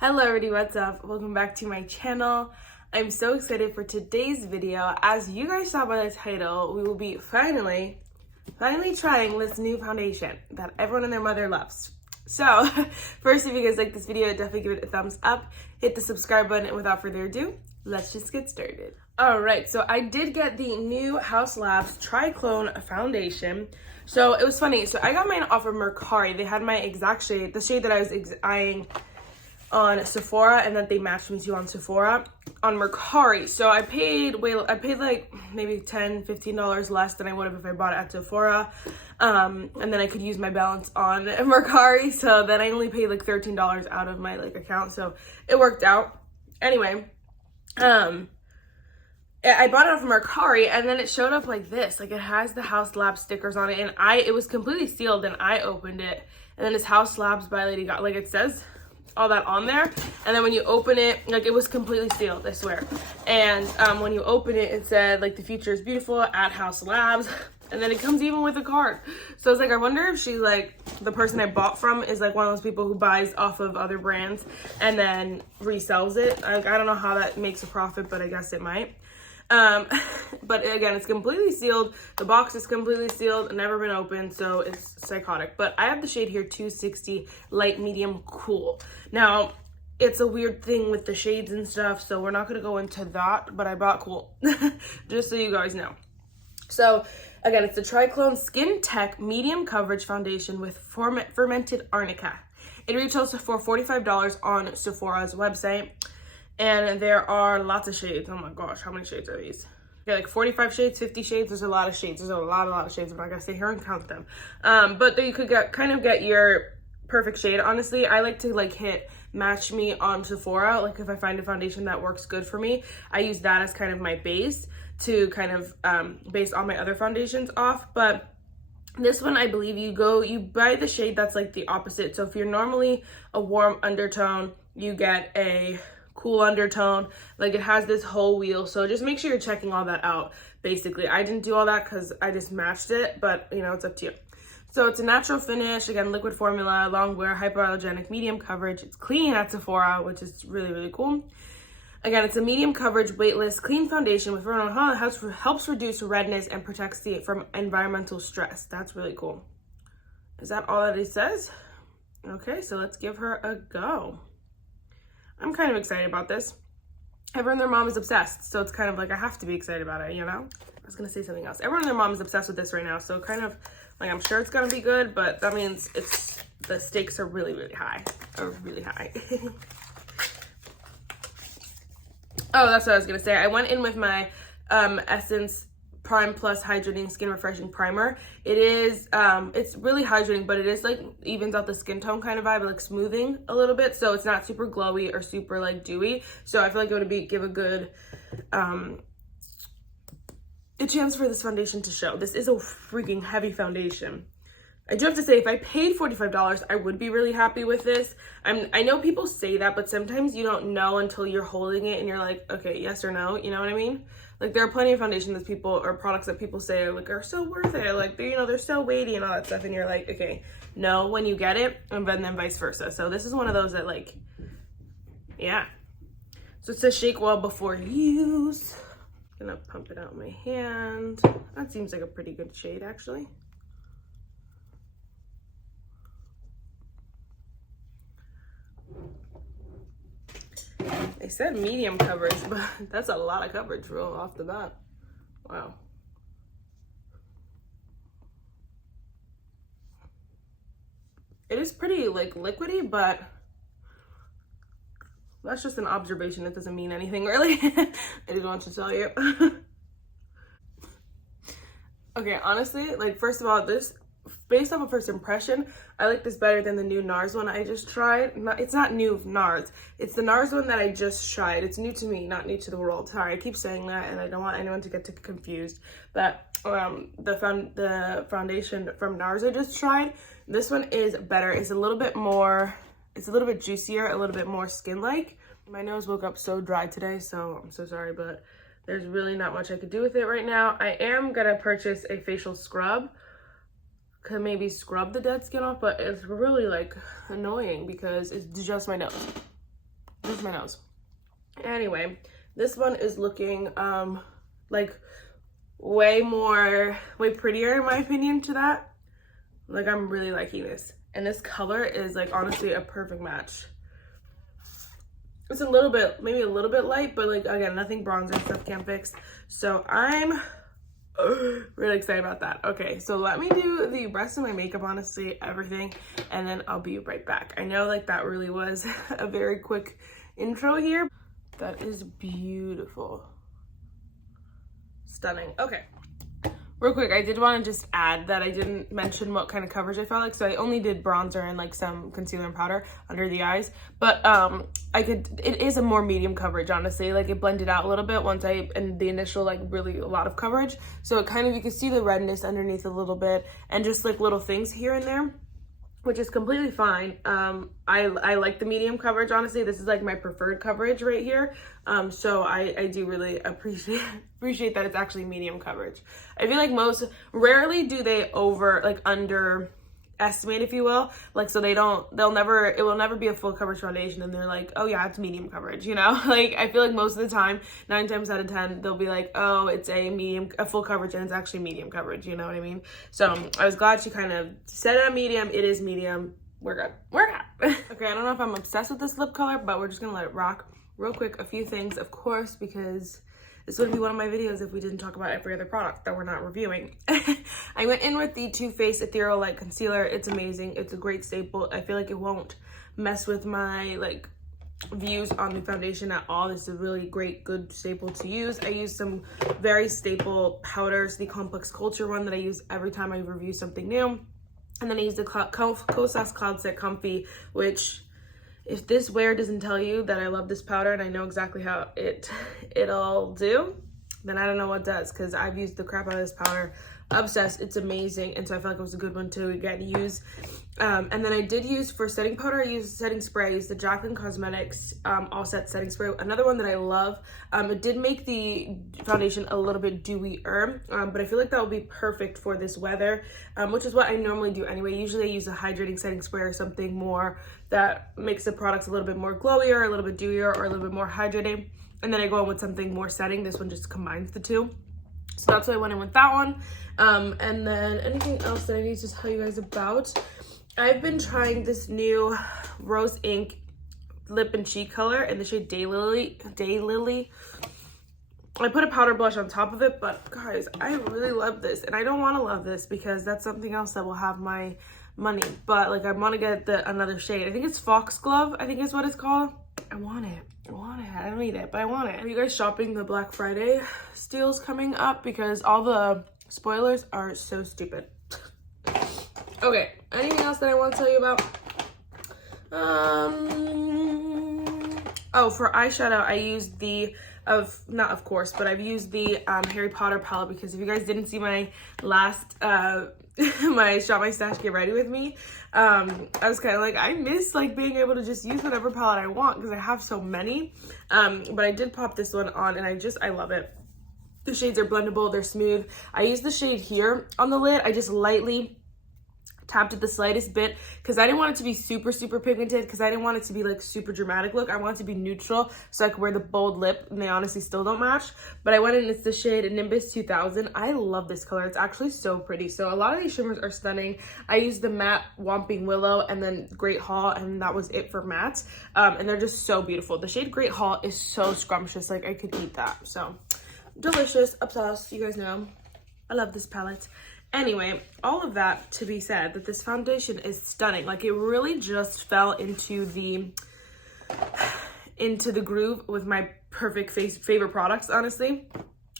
Hello everybody, what's up? Welcome back to my channel. I'm so excited for today's video. As you guys saw by the title, we will be finally trying this new foundation that everyone and their mother loves. So first, if you guys like this video, definitely give it a thumbs up, hit the subscribe button, and without further ado, let's just get started. Alright, so I did get the new HAUS LABS TRICLONE Foundation. So it was funny, so I got mine off of Mercari. They had my exact shade, the shade that I was eyeing on Sephora, and that they matched me to on Sephora on Mercari. So I paid like maybe $10-15 less than I would have if I bought it at Sephora, and then I could use my balance on Mercari. So then I only paid like $13 out of my account, so it worked out. Anyway, I bought it off of Mercari, and then it showed up like this. Like, it has the HAUS LABS stickers on it, and it was completely sealed, and I opened it, and then it's HAUS LABS by Lady Gaga. Like, it says all that on there, and then when you open it, like, it was completely sealed, I swear. And when you open it, it said like, the future is beautiful at HAUS LABS, and then it comes even with a card. So I was like, I wonder if she, like, the person I bought from is like one of those people who buys off of other brands and then resells it. Like, I don't know how that makes a profit, but I guess it might. But again, it's completely sealed. The box is completely sealed, never been opened, so it's psychotic. But I have the shade here, 260 light medium cool. Now, it's a weird thing with the shades and stuff, so we're not going to go into that, but I bought cool just so you guys know. So again, it's the TRICLONE Skin Tech medium coverage foundation with fermented arnica. It retails for $45 on Sephora's website. And there are lots of shades. Oh my gosh, how many shades are these? Yeah, like 45 shades, 50 shades. There's a lot of shades. There's a lot of shades. I'm not gonna sit here and count them. But you could kind of get your perfect shade. Honestly, I like to hit match me on Sephora. Like, if I find a foundation that works good for me, I use that as kind of my base to kind of base all my other foundations off. But this one, I believe you buy the shade that's like the opposite. So if you're normally a warm undertone, you get a cool undertone. Like, it has this whole wheel, so just make sure you're checking all that out. Basically, I didn't do all that because I just matched it, but you know, it's up to you. So it's a natural finish, again, liquid formula, long wear, hypoallergenic, medium coverage. It's clean at Sephora, which is really cool. Again, it's a medium coverage, weightless, clean foundation with helps reduce redness and protects from environmental stress. That's really cool. Is that all that it says? Okay, so let's give her a go. I'm kind of excited about this. Everyone and their mom is obsessed, so it's kind of like I have to be excited about it, you know? I was gonna say something else. Everyone and their mom is obsessed with this right now, so kind of like, I'm sure it's gonna be good, but that means the stakes are really high. Oh, that's what I was gonna say. I went in with my Essence Prime Plus Hydrating Skin Refreshing Primer. It is, it's really hydrating, but it is like evens out the skin tone kind of vibe, like smoothing a little bit. So it's not super glowy or super like dewy. So I feel like it would give a good, a chance for this foundation to show. This is a freaking heavy foundation. I do have to say, if I paid $45, I would be really happy with this. I know people say that, but sometimes you don't know until you're holding it and you're like, okay, yes or no, you know what I mean? Like, there are plenty of foundations that or products that people say are so worth it. Like, they're so weighty and all that stuff. And you're like, okay, no, when you get it, and then vice versa. So this is one of those that, like, yeah. So it says shake well before use. I'm gonna pump it out in my hand. That seems like a pretty good shade, actually. They said medium coverage, but that's a lot of coverage real off the bat. Wow. It is pretty like liquidy, but that's just an observation. It doesn't mean anything really. I just want to tell you. Okay, honestly, like, first of all, this, based off of first impression, I like this better than the new NARS one I just tried. It's not new NARS. It's the NARS one that I just tried. It's new to me, not new to the world. Sorry, I keep saying that, and I don't want anyone to get too confused. But the foundation from NARS I just tried, this one is better. It's a little bit juicier, a little bit more skin-like. My nose woke up so dry today, so I'm so sorry, but there's really not much I could do with it right now. I am gonna purchase a facial scrub could maybe scrub the dead skin off, but it's really like annoying because it's just my nose. Just my nose. Anyway, this one is looking like way prettier in my opinion to that. Like, I'm really liking this. And this color is like honestly a perfect match. It's a little bit, maybe a little bit light, but like, again, nothing bronzer stuff can't fix. So I'm really excited about that. Okay, so let me do the rest of my makeup, honestly, everything, and then I'll be right back. I know like that really was a very quick intro here. That is beautiful. Stunning. Okay. Real quick, I did want to just add that I didn't mention what kind of coverage I felt like, so I only did bronzer and like some concealer and powder under the eyes, but it is a more medium coverage, honestly. Like, it blended out a little bit once in the initial, like, really a lot of coverage, so it kind of, you can see the redness underneath a little bit and just like little things here and there, which is completely fine. I like the medium coverage, honestly. This is like my preferred coverage right here. So I do really appreciate that it's actually medium coverage. I feel like rarely do they underestimate, if you will. Like, so it will never be a full coverage foundation and they're like, oh yeah, it's medium coverage, you know? Like, I feel like most of the time, 9 times out of 10, they'll be like, oh, it's a full coverage and it's actually medium coverage, you know what I mean? So I was glad she kind of said it on medium. It is medium. We're good. We're good. Okay, I don't know if I'm obsessed with this lip color, but we're just gonna let it rock. Real quick, a few things, of course, because this would be one of my videos if we didn't talk about every other product that we're not reviewing. I went in with the Too Faced Ethereal Light Concealer. It's amazing. It's a great staple. I feel like it won't mess with my like views on the foundation at all. This is a really great, good staple to use. I use some very staple powders, the Complex Culture one that I use every time I review something new. And then I use the Kosas Cloud Set Comfy, which, if this wear doesn't tell you that I love this powder and I know exactly how it'll do, then I don't know what does, because I've used the crap out of this powder. Obsessed. It's amazing, and so I feel like it was a good one to get to use. And then I did use, for setting powder, I used setting spray. I used the Jaclyn Cosmetics All Set Setting Spray. Another one that I love. It did make the foundation a little bit dewier, but I feel like that would be perfect for this weather, which is what I normally do anyway. Usually I use a hydrating setting spray or something more that makes the products a little bit more glowier, a little bit dewier, or a little bit more hydrating. And then I go in with something more setting. This one just combines the two. So that's why I went in with that one. And then anything else that I need to tell you guys about? I've been trying this new Rose Ink lip and cheek color in the shade Daylily. I put a powder blush on top of it, but guys, I really love this. And I don't want to love this because that's something else that will have my money. But like, I want to get another shade. I think it's Foxglove, I think is what it's called. I want it. I don't need it, but I want it. Are you guys shopping the Black Friday steals coming up? Because all the spoilers are so stupid. Okay, anything else that I want to tell you about? Oh, for eyeshadow, I used the, not of course, but I've used the Harry Potter palette, because if you guys didn't see my last, my Shop My Stash Get Ready With Me, I was kind of like, I miss like being able to just use whatever palette I want because I have so many. But I did pop this one on and I love it. The shades are blendable, they're smooth. I use the shade here on the lid. I just lightly tapped it the slightest bit because I didn't want it to be super pigmented, because I didn't want it to be like super dramatic look. I want it to be neutral so I could wear the bold lip, and they honestly still don't match. But I went in, it's the shade Nimbus 2000. I love this color. It's actually so pretty. So a lot of these shimmers are stunning. I used the matte Whomping Willow and then Great Haul, and that was it for mattes. And they're just so beautiful. The shade Great Haul is so scrumptious. Like, I could eat that. So delicious, obsessed. You guys know I love this palette. Anyway, all of that to be said, that this foundation is stunning. Like, it really just fell into the groove with my perfect favorite products, honestly.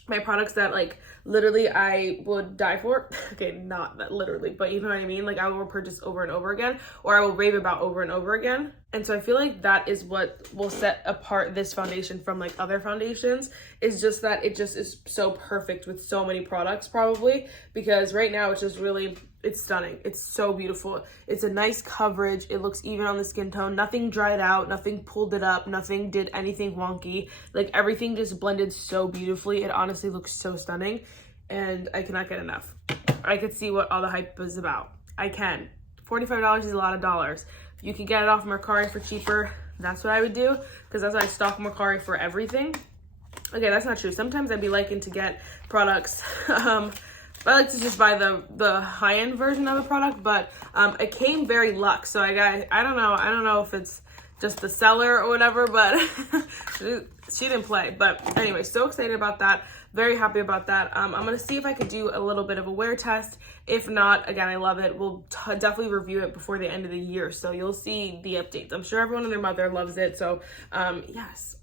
My products that, like, literally I would die for. Okay, not that literally, but you know what I mean? Like, I will purchase over and over again, or I will rave about over and over again. And so I feel like that is what will set apart this foundation from like other foundations, is just that it just is so perfect with so many products, probably, because right now it's just really, it's stunning. It's so beautiful. It's a nice coverage. It looks even on the skin tone. Nothing dried out, nothing pulled it up, nothing did anything wonky. Like, everything just blended so beautifully. It honestly looks so stunning, and I cannot get enough. I could see what all the hype is about. I can. $45 is a lot of dollars. You can get it off Mercari for cheaper. That's what I would do, because that's why I stock Mercari for everything. Okay, that's not true. Sometimes I'd be liking to get products. I like to just buy the high-end version of the product, but it came very luxe. So I don't know if it's just the seller or whatever, but she didn't play. But anyway, so excited about that. Very happy about that. I'm gonna see if I could do a little bit of a wear test. If not, again, I love it. We'll definitely review it before the end of the year, so you'll see the updates. I'm sure everyone and their mother loves it, so yes.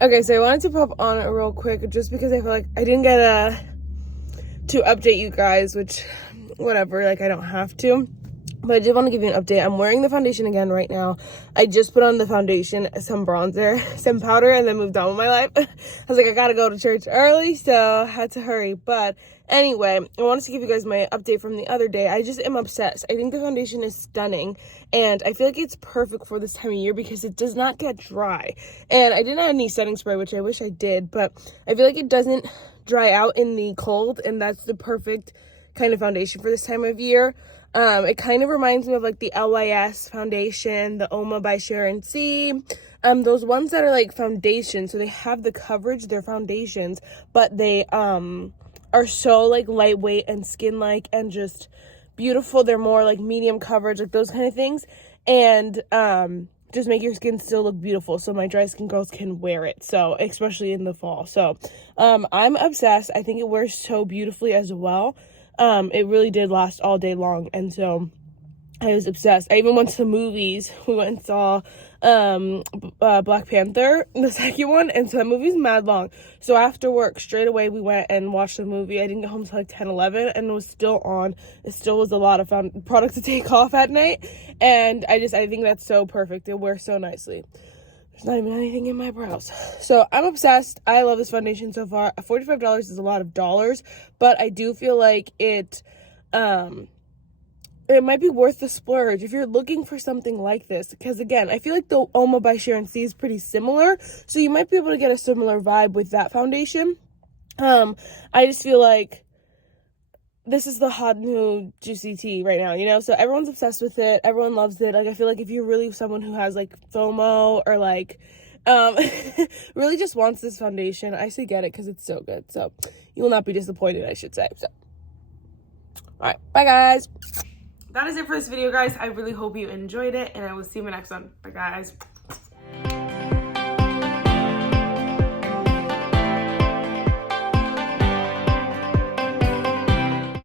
Okay, so I wanted to pop on it real quick just because I feel like I didn't get to update you guys, which whatever, like I don't have to. But I did want to give you an update. I'm wearing the foundation again right now. I just put on the foundation, some bronzer, some powder, and then moved on with my life. I was like, I gotta go to church early, so I had to hurry. But anyway, I wanted to give you guys my update from the other day. I just am obsessed. I think the foundation is stunning, and I feel like it's perfect for this time of year because it does not get dry. And I didn't add any setting spray, which I wish I did, but I feel like it doesn't dry out in the cold, and that's the perfect kind of foundation for this time of year. It kind of reminds me of like the LYS foundation, the Oma by Sharon C. Those ones that are like foundations, so they have the coverage, they're foundations, but they are so like lightweight and skin-like and just beautiful. They're more like medium coverage, like those kind of things, and just make your skin still look beautiful so my dry skin girls can wear it, so especially in the fall. So I'm obsessed. I think it wears so beautifully as well. It really did last all day long, and so I was obsessed. I even went to the movies. We went and saw Black Panther, the second one, and so that movie's mad long. So after work, straight away, we went and watched the movie. I didn't get home till like 10, 11, and it was still on. It still was a lot of product to take off at night, and I think that's so perfect. It wears so nicely. There's not even anything in my brows. So I'm obsessed. I love this foundation so far. $45 is a lot of dollars, but I do feel like it might be worth the splurge if you're looking for something like this, because again, I feel like the Oma by Sharon C is pretty similar, so you might be able to get a similar vibe with that foundation. I just feel like this is the hot new juicy tea right now, you know? So everyone's obsessed with it. Everyone loves it. Like, I feel like if you're really someone who has, like, FOMO or, like, really just wants this foundation, I say get it because it's so good. So you will not be disappointed, I should say. So, all right. Bye, guys. That is it for this video, guys. I really hope you enjoyed it, and I will see you in my next one. Bye, guys.